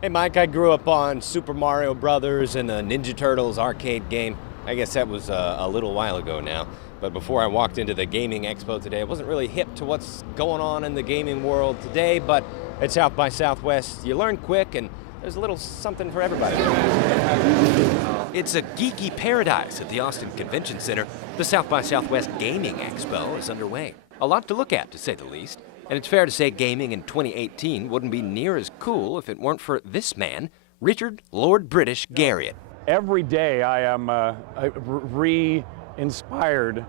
Hey Mike, I grew up on Super Mario Brothers and the Ninja Turtles arcade game. I guess that was a little while ago now. But before I walked into the gaming expo today, I wasn't really hip to what's going on in the gaming world today, but at South by Southwest, you learn quick and there's a little something for everybody. It's a geeky paradise at the Austin Convention Center. The South by Southwest Gaming Expo is underway. A lot to look at, to say the least. And it's fair to say gaming in 2018 wouldn't be near as cool if it weren't for this man, Richard Lord British Garriott. Every day I am re-inspired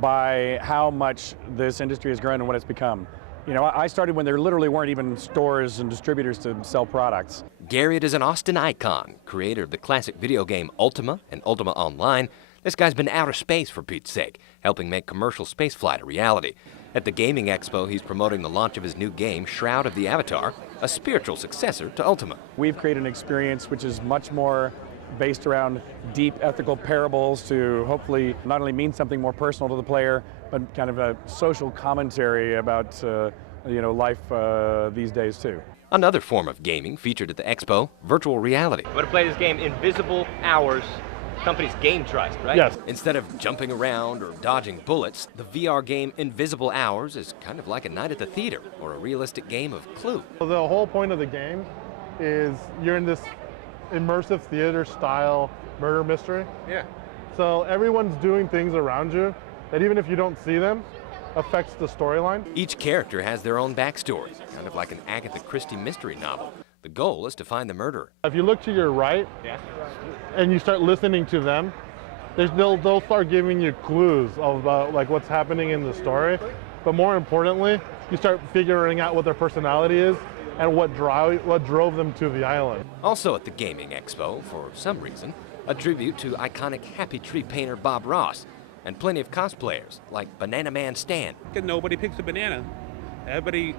by how much this industry has grown and what it's become. You know, I started when there literally weren't even stores and distributors to sell products. Garriott is an Austin icon, creator of the classic video game Ultima and Ultima Online. This guy's been outer space, for Pete's sake, helping make commercial spaceflight a reality. At the Gaming Expo, he's promoting the launch of his new game, Shroud of the Avatar, a spiritual successor to Ultima. We've created an experience which is much more based around deep ethical parables to hopefully not only mean something more personal to the player, but kind of a social commentary about life these days too. Another form of gaming featured at the expo, virtual reality. I'm going to play this game, Invisible Hours. Company's Game Trust, right? Yes. Instead of jumping around or dodging bullets, the VR game Invisible Hours is kind of like a night at the theater or a realistic game of Clue. The whole point of the game is you're in this immersive theater style murder mystery. Yeah. So everyone's doing things around you that even if you don't see them, affects the storyline. Each character has their own backstory, kind of like an Agatha Christie mystery novel. The goal is to find the murderer. If you look to your right, and you start listening to them, they'll start giving you clues about like what's happening in the story. But more importantly, you start figuring out what their personality is and what drove them to the island. Also at the Gaming Expo, for some reason, a tribute to iconic Happy Tree painter Bob Ross, and plenty of cosplayers like Banana Man Stan. Nobody picks a banana. Everybody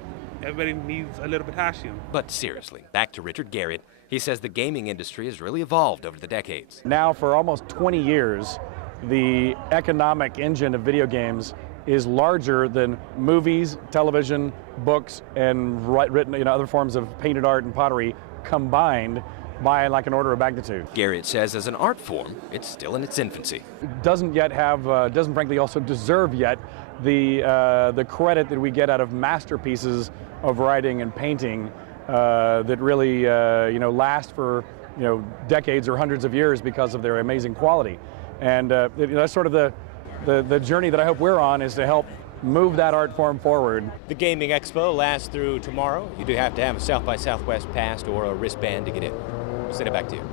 needs a little potassium. But seriously, back to Richard Garriott. He says the gaming industry has really evolved over the decades. Now for almost 20 years, the economic engine of video games is larger than movies, television, books, and written, other forms of painted art and pottery combined by like an order of magnitude. Garriott says as an art form, it's still in its infancy. It doesn't yet have, doesn't frankly also deserve yet the credit that we get out of masterpieces of writing and painting that really last for decades or hundreds of years because of their amazing quality. And that's sort of the journey that I hope we're on, is to help move that art form forward. The Gaming Expo lasts through tomorrow. You do have to have a South by Southwest pass or a wristband to get in. I'll send it back to you.